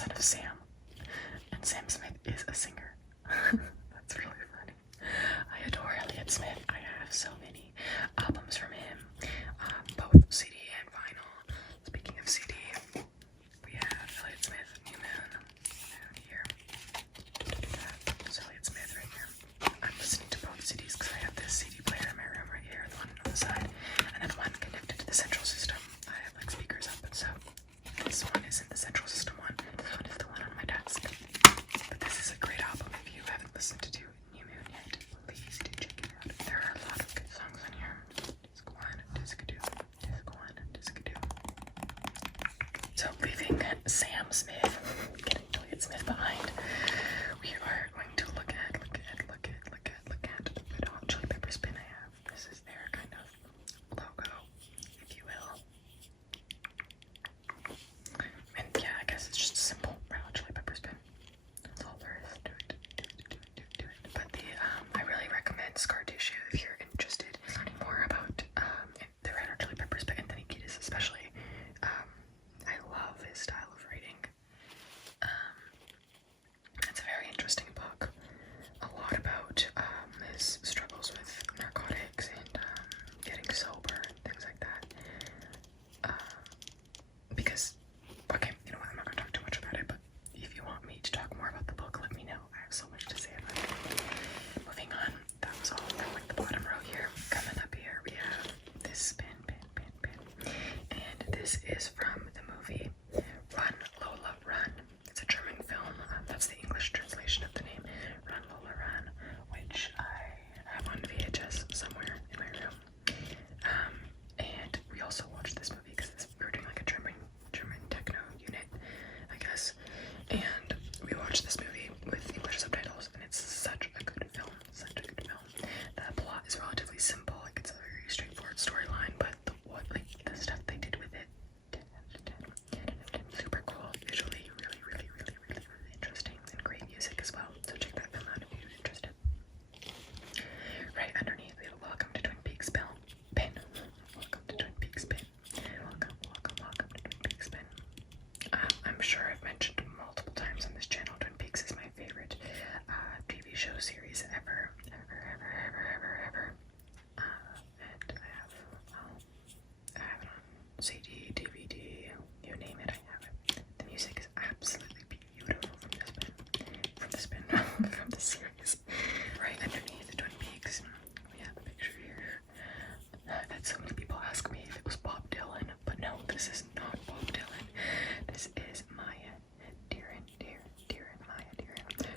son of Sam, and Sam Smith is a singer. That's really funny. I adore Elliott Smith. I have so many albums from him, both CD and vinyl. Speaking of CD, we have Elliott Smith, New Moon here. It's Elliott Smith right here. I'm listening to both CDs because I have this CD player in my room right here, the one on the side, and then one connected to the central system. I have like speakers up, and so this one is in the central system one. This one is the one on my desk. But this is a great album. If you haven't listened to New Moon yet, please do check it out. There are a lot of good songs on here. Disc one, disc two, disc one, disc two. So leaving Sam Smith, getting Elliott Smith behind, we are going to look at Red Hot Chili Peppers pin I have. This is their kind of logo, if you will. And yeah, I guess it's just a simple Red Hot Chili Peppers pin. That's all there is to it. But I really recommend Scar Tissue if you're interested in learning more about the Red Hot Chili Peppers, but Anthony Kiedis especially. I love his style of writing. It's a very interesting book. A lot about his struggles with narcotics and getting sober and things like that. Because, okay, you know what, I'm not going to talk too much about it, but if you want me to talk more about the book, let me know. I have so much to say about it. Moving on, that was all from like the bottom row here. Coming up here, we have this pin. And this is from the movie Run, Lola, Run. It's a German film. That's the English translation of the name, Run, Lola, Run, which I have on VHS somewhere in my room. And we also watched this movie because we were doing like a German techno unit, I guess. And we watched this movie with English subtitles, and it's such a good film. The plot is relatively simple. Like, it's a very straightforward storyline, but the stuff they did with it, 10 out of 10. Super cool. Visually, really interesting, and great music as well. So check that film out if you're interested. Right underneath, we have a Welcome to Twin Peaks pin. Welcome to Twin Peaks pin. Welcome to Twin Peaks pin. I'm sure I've mentioned multiple times on this channel, Twin Peaks is my favorite TV show series ever. And I have it on CD, DVD, you name it, I have it. The music is absolutely beautiful from the series. Right underneath the Twin Peaks, we have a picture here. I've had so many people ask me if it was Bob Dylan, but no, this is not Bob Dylan. This is Maya Deren.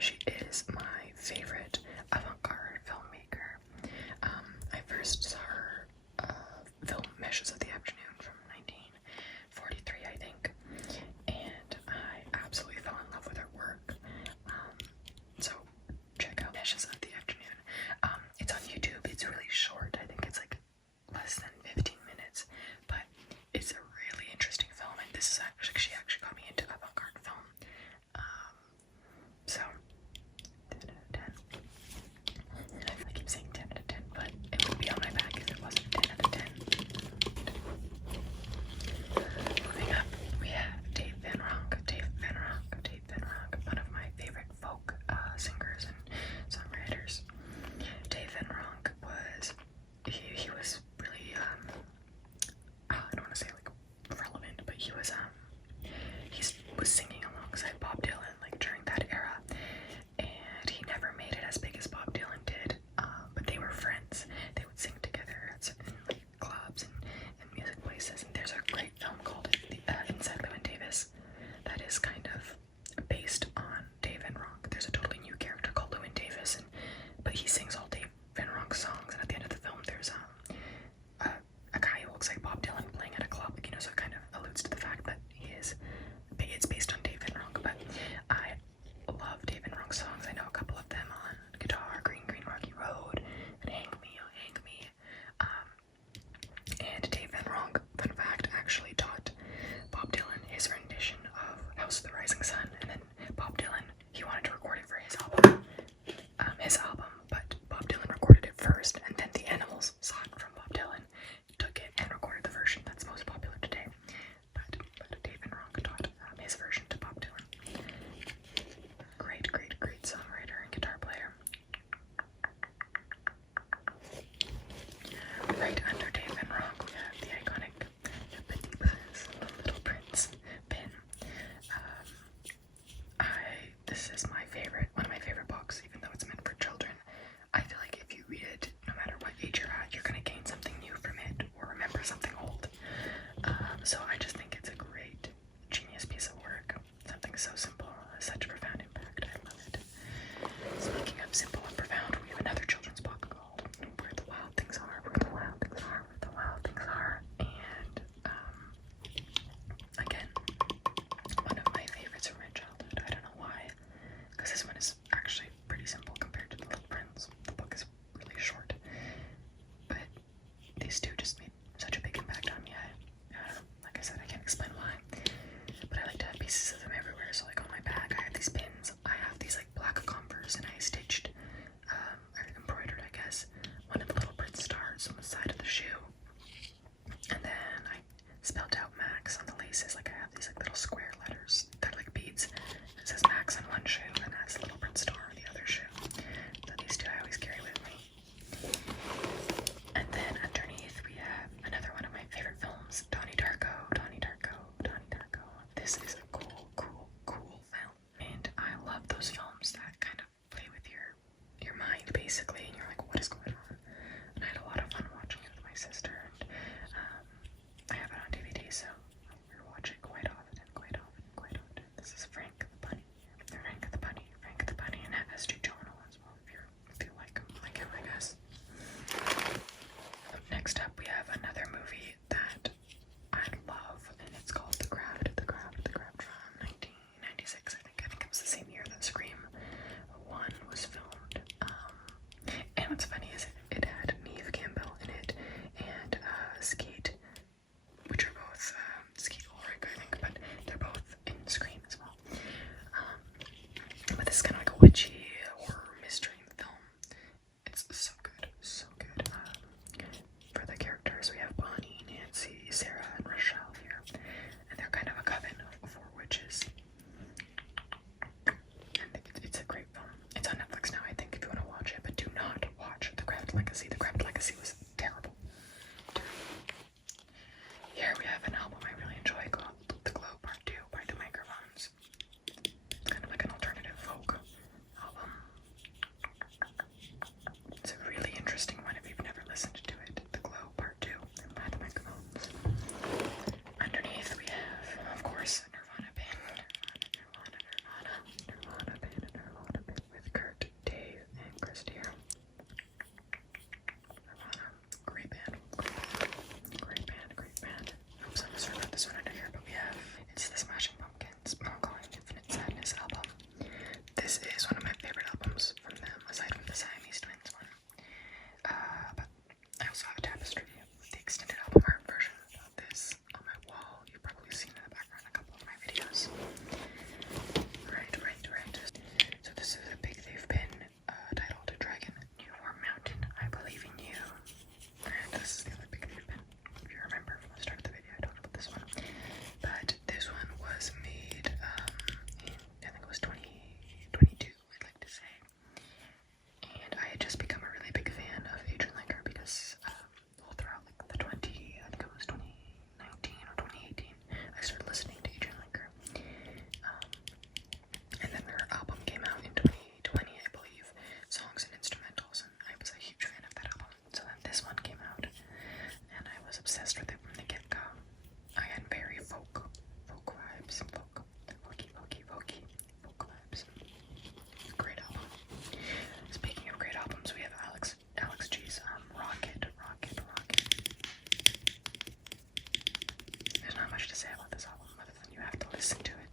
She is my favorite avant-garde filmmaker. I first saw her film Meshes of the Afternoon from 1943, I think, and I absolutely fell in love with her work. So check out Meshes of the Afternoon. It's on YouTube. It's really short. I think it's like less than 15 minutes, but it's a really interesting film, and this is she actually got me into avant-garde film. So 10 out of 10. I keep saying 10 out of 10, but it would be on my back if it wasn't 10 out of 10. Moving up, we have Dave Van Ronk, one of my favorite folk singers and songwriters. Dave Van Ronk was, he was really, I don't want to say like relevant, but he was singing alongside Bob Dylan like during that era, and he never made it as big as Bob Dylan did, but they were friends. They would sing together at certain like clubs and music places, and there's a great film called Inside Llewyn Davis that is kind of based on Dave Van Ronk. There's a totally new character called Llewyn Davis, but he sings all Dave Van Ronk's songs, and at the end of the film there's a guy who looks like Bob Dylan playing at a club, like, you know, so it kind of alludes to the fact that much to say about this album other than you have to listen to it.